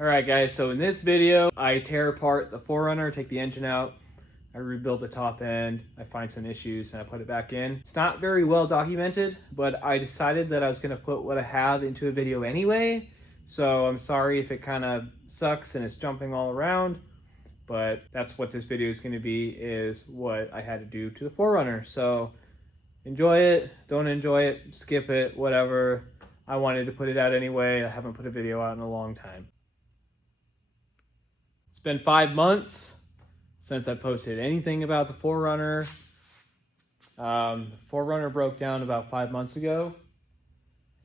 Alright guys, so in this video, I tear apart the 4Runner, take the engine out, I rebuild the top end, I find some issues, and I put it back in. It's not very well documented, but I decided that I was going to put what I have into a video anyway, so I'm sorry if it kind of sucks and it's jumping all around, but that's what this video is going to be, is what I had to do to the 4Runner. So enjoy it, don't enjoy it, skip it, whatever. I wanted to put it out anyway. I haven't put a video out in a long time. It's been 5 months since I posted anything about the 4Runner. The 4Runner broke down about 5 months ago,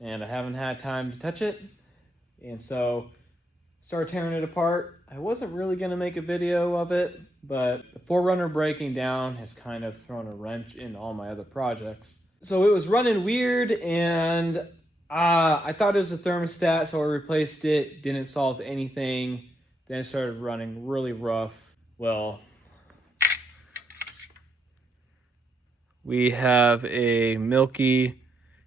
and I haven't had time to touch it. And so started tearing it apart. I wasn't really going to make a video of it, but the 4Runner breaking down has kind of thrown a wrench in all my other projects. So it was running weird, and I thought it was a thermostat, so I replaced it. Didn't solve anything. Then it started running really rough. Well, we have a milky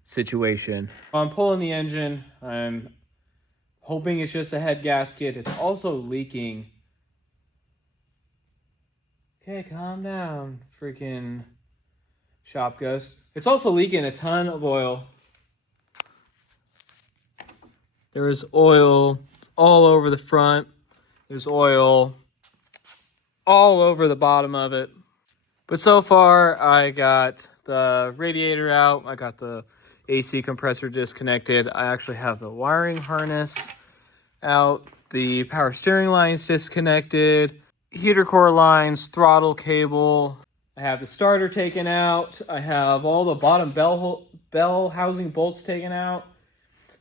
situation. I'm pulling the engine. I'm hoping it's just a head gasket. It's also leaking. Okay, calm down, freaking shop ghost. It's also leaking a ton of oil. There is oil all over the front. There's oil all over the bottom of it. But so far, I got the radiator out. I got the AC compressor disconnected. I actually have the wiring harness out. The power steering line's disconnected. Heater core lines, throttle cable. I have the starter taken out. I have all the bottom bell housing bolts taken out.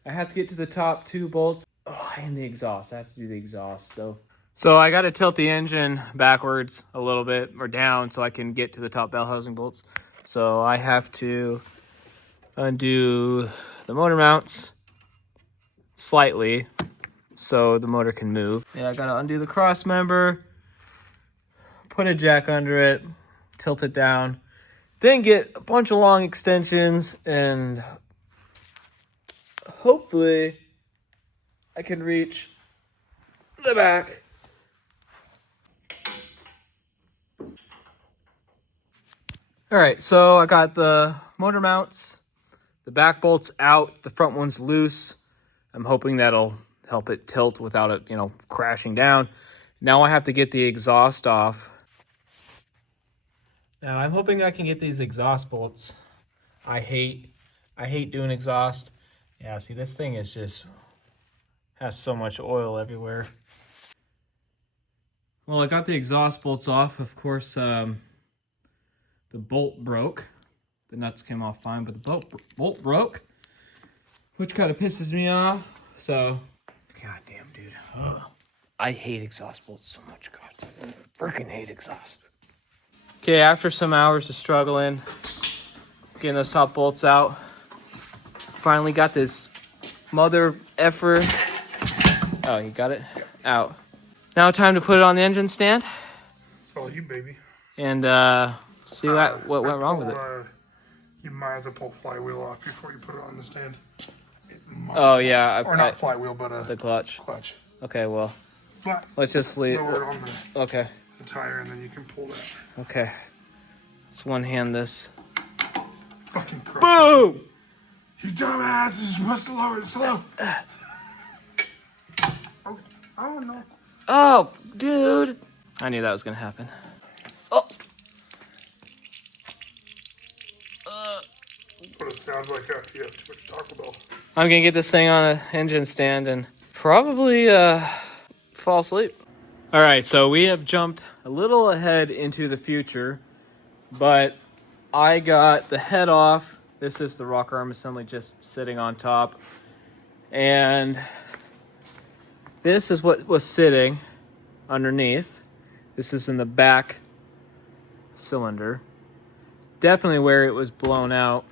I have to get to the top 2 bolts. Oh, and the exhaust. I have to do the exhaust, though. So I got to tilt the engine backwards a little bit, or down, so I can get to the top bell housing bolts. So I have to undo the motor mounts slightly so the motor can move. Yeah, I got to undo the cross member, put a jack under it, tilt it down, then get a bunch of long extensions, and hopefully I can reach the back. All right, so I got the motor mounts, the back bolts out, the front one's loose. I'm hoping that'll help it tilt without it, crashing down. Now I have to get the exhaust off. Now I'm hoping I can get these exhaust bolts. I hate doing exhaust. Yeah, see, this thing is just has so much oil everywhere. Well, I got the exhaust bolts off. Of course, the bolt broke. The nuts came off fine, but the bolt broke, which kind of pisses me off. So, goddamn, dude. Ugh. I hate exhaust bolts so much. God, freaking hate exhaust. Okay, after some hours of struggling, getting those top bolts out, finally got this mother effer. Oh, you got it? Out. Now time to put it on the engine stand. It's all you, baby. And see what went wrong with it. You might have to pull flywheel off before you put it on the stand. Oh yeah, or not flywheel, but the clutch. Clutch. Okay, well, but let's just leave. Lower it on the Okay. The tire, and then you can pull that. Okay. Let's one hand this. Fucking crush. Boom! You dumbass! You're supposed to lower it slow. Oh no. Oh, dude! I knew that was gonna happen. Oh. That's what it sounds like after you have too much Taco Bell. I'm gonna get this thing on an engine stand and probably fall asleep. All right, so we have jumped a little ahead into the future, but I got the head off. This is the rocker arm assembly just sitting on top. And this is what was sitting underneath. This is in the back cylinder. Definitely where it was blown out.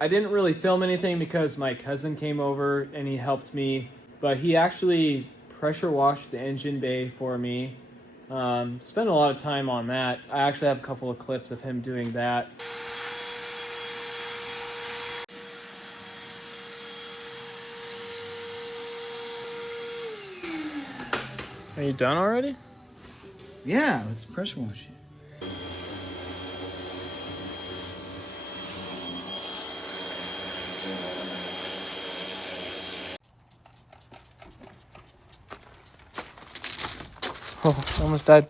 I didn't really film anything because my cousin came over and he helped me, but he actually pressure washed the engine bay for me. Spent a lot of time on that. I actually have a couple of clips of him doing that. Are you done already? Yeah, let's pressure wash it. Oh, I almost died.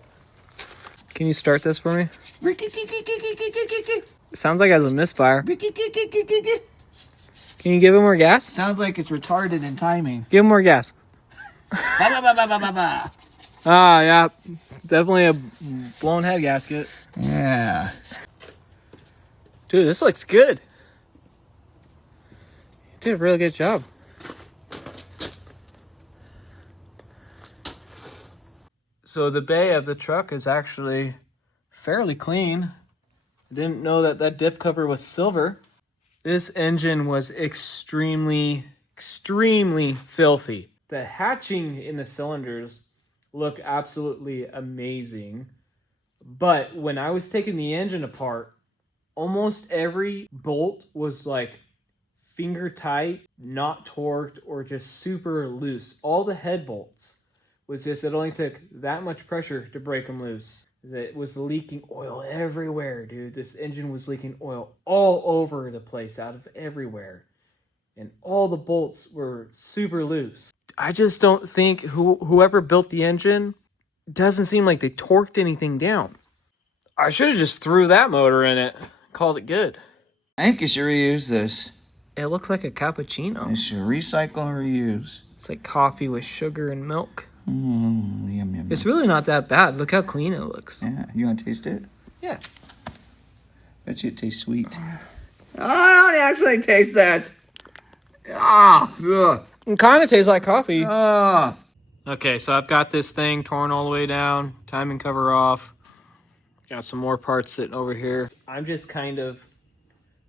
Can you start this for me? It sounds like it has a misfire. Can you give him more gas? Sounds like it's retarded in timing. Give him more gas. Ah, yeah. Definitely a blown head gasket. Yeah. Dude, this looks good. You did a really good job. So the bay of the truck is actually fairly clean. I didn't know that that diff cover was silver. This engine was extremely filthy. The hatching in the cylinders look absolutely amazing. But when I was taking the engine apart, almost every bolt was like finger tight, not torqued, or just super loose. All the head bolts was just, it only took that much pressure to break them loose. It was leaking oil everywhere, dude. This engine was leaking oil all over the place, out of everywhere. And all the bolts were super loose. I just don't think whoever built the engine doesn't seem like they torqued anything down. I should have just threw that motor in it. Called it good. I think you should reuse this. It looks like a cappuccino. You should recycle and reuse. It's like coffee with sugar and milk. Yum. It's really not that bad. Look how clean it looks. Yeah, you want to taste it? Yeah. Bet you it tastes sweet. I don't actually taste that. Ugh. It kind of tastes like coffee. Ah. Okay, so I've got this thing torn all the way down. Timing cover off. Got some more parts sitting over here. I'm just kind of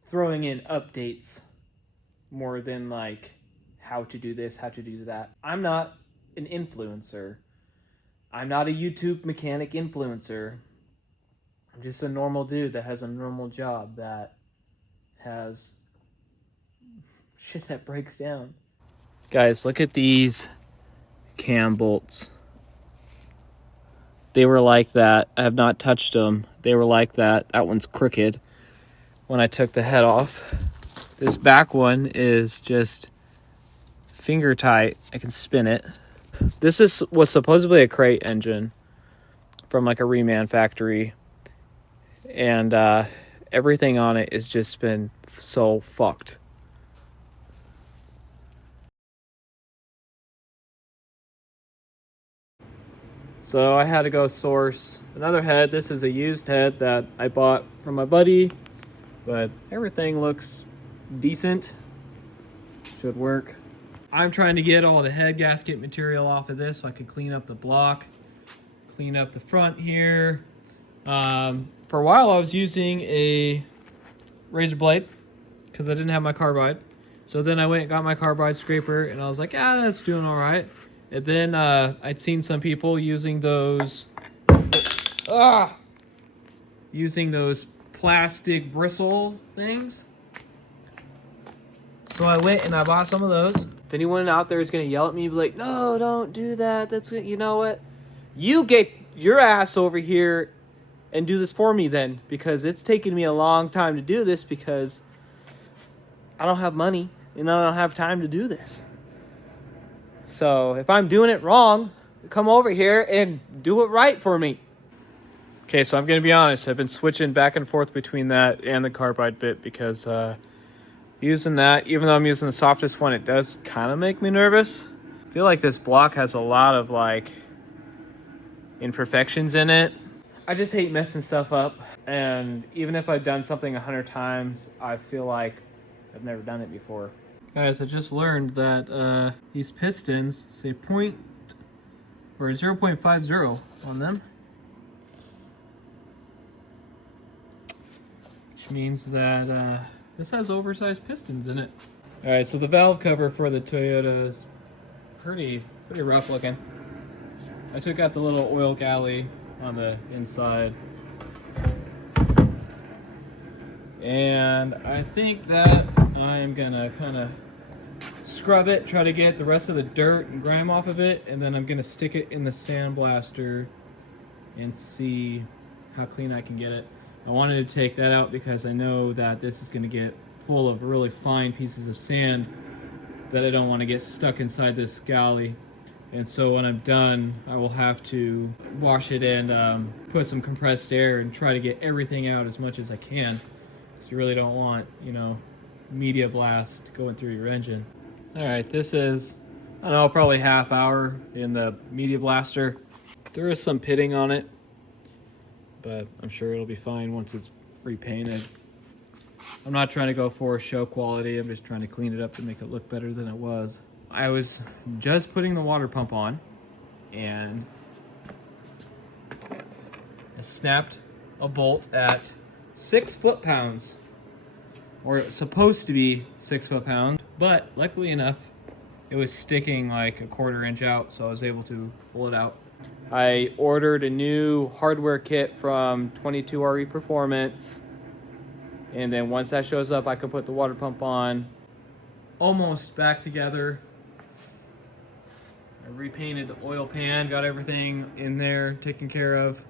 throwing in updates more than like how to do this, how to do that. I'm not an influencer. I'm not a YouTube mechanic influencer. I'm just a normal dude that has a normal job that has shit that breaks down. Guys, look at these cam bolts. They were like that. I have not touched them. They were like that. That one's crooked when I took the head off. This back one is just finger tight. I can spin it. This was supposedly a crate engine from like a reman factory. And everything on it has just been so fucked. So I had to go source another head. This is a used head that I bought from my buddy, but everything looks decent. Should work. I'm trying to get all the head gasket material off of this so I can clean up the block, clean up the front here. For a while I was using a razor blade because I didn't have my carbide. So then I went and got my carbide scraper and I was like, ah, that's doing all right. And then I'd seen some people using those plastic bristle things. So I went and I bought some of those. If anyone out there is gonna yell at me, be like, no, don't do that. That's, you know what? You get your ass over here and do this for me then, because it's taken me a long time to do this because I don't have money and I don't have time to do this. So if I'm doing it wrong, come over here and do it right for me. Okay, so I'm going to be honest. I've been switching back and forth between that and the carbide bit because using that, even though I'm using the softest one, it does kind of make me nervous. I feel like this block has a lot of like imperfections in it. I just hate messing stuff up. And even if I've done something 100 times, I feel like I've never done it before. Guys, I just learned that these pistons say 0.50 on them. Which means that this has oversized pistons in it. Alright, so the valve cover for the Toyota is pretty rough looking. I took out the little oil galley on the inside. And I think that I'm gonna kind of scrub it, try to get the rest of the dirt and grime off of it, and then I'm gonna stick it in the sandblaster and see how clean I can get it. I wanted to take that out because I know that this is gonna get full of really fine pieces of sand that I don't want to get stuck inside this galley. And so when I'm done, I will have to wash it and put some compressed air and try to get everything out as much as I can. Because you really don't want, you know, media blast going through your engine. All right, this is, I don't know, probably half hour in the media blaster. There is some pitting on it, but I'm sure it'll be fine once it's repainted. I'm not trying to go for show quality. I'm just trying to clean it up to make it look better than it was. I was just putting the water pump on and I snapped a bolt at 6 foot-pounds, or it's supposed to be 6 foot-pounds, but luckily enough, it was sticking like a 1/4 inch out, so I was able to pull it out. I ordered a new hardware kit from 22RE Performance, and then once that shows up, I can put the water pump on. Almost back together. I repainted the oil pan, got everything in there taken care of.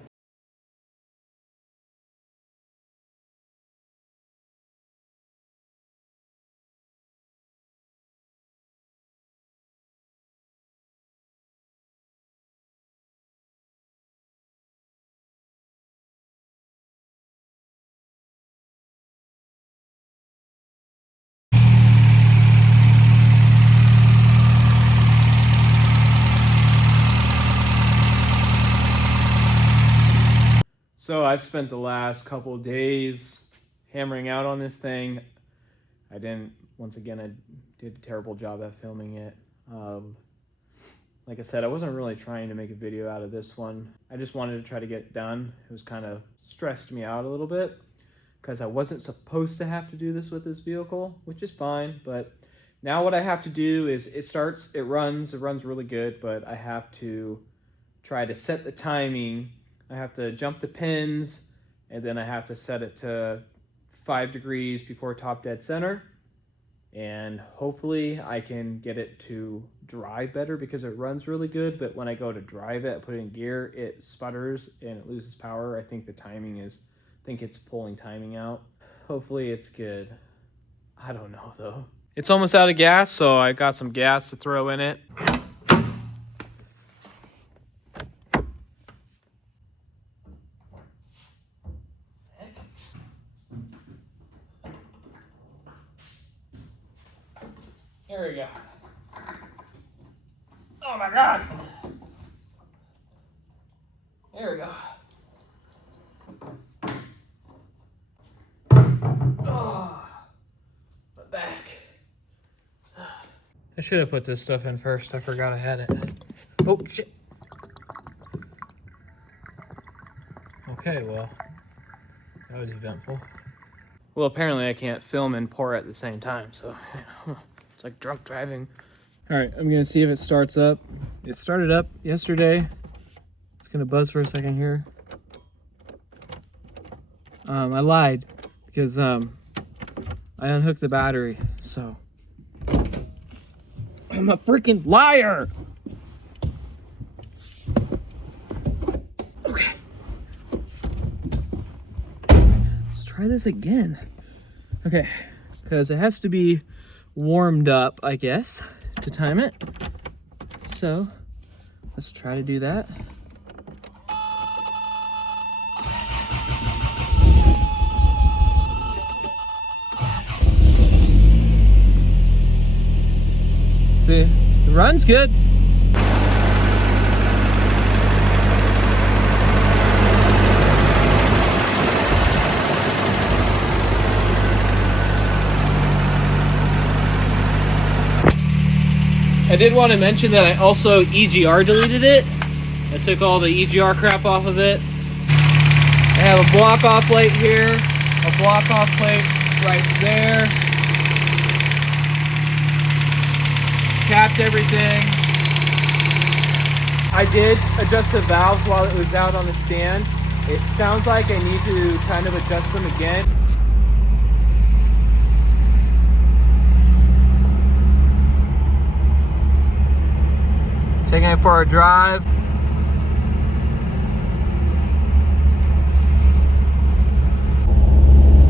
So I've spent the last couple of days hammering out on this thing. Once again, I did a terrible job at filming it. Like I said, I wasn't really trying to make a video out of this one. I just wanted to try to get it done. It was kind of stressed me out a little bit because I wasn't supposed to have to do this with this vehicle, which is fine. But now what I have to do is it runs really good, but I have to try to set the timing. I have to jump the pins, and then I have to set it to 5 degrees before top dead center. And hopefully I can get it to drive better because it runs really good, but when I go to drive it, I put it in gear, it sputters and it loses power. I think it's pulling timing out. Hopefully it's good. I don't know though. It's almost out of gas, so I got some gas to throw in it. There we go. Oh my God. There we go. Oh, my back. I should have put this stuff in first. I forgot I had it. Oh, shit. Okay, well, that was eventful. Well, apparently I can't film and pour at the same time, so it's like drunk driving. All right, I'm gonna see if it starts up. It started up yesterday. It's gonna buzz for a second here. I lied because I unhooked the battery, so I'm a freaking liar. Okay, let's try this again. Okay, because it has to be warmed up, I guess, to time it. So let's try to do that. See, it runs good. I did want to mention that I also EGR deleted it. I took all the EGR crap off of it. I have a block off plate here, a block off plate right there. Capped everything. I did adjust the valves while it was out on the stand. It sounds like I need to kind of adjust them again. Taking it for a drive.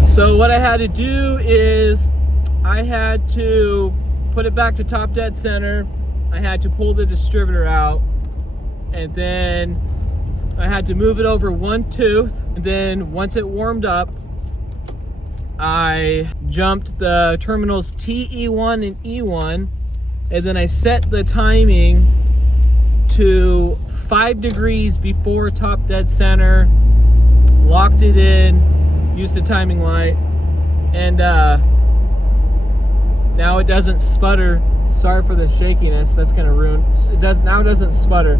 So what I had to do is I had to put it back to top dead center. I had to pull the distributor out, and then I had to move it over one tooth. And then once it warmed up, I jumped the terminals TE1 and E1, and then I set the timing to 5 degrees before top dead center, locked it in, used the timing light, and now it doesn't sputter. Sorry for the shakiness, that's gonna ruin, now it doesn't sputter.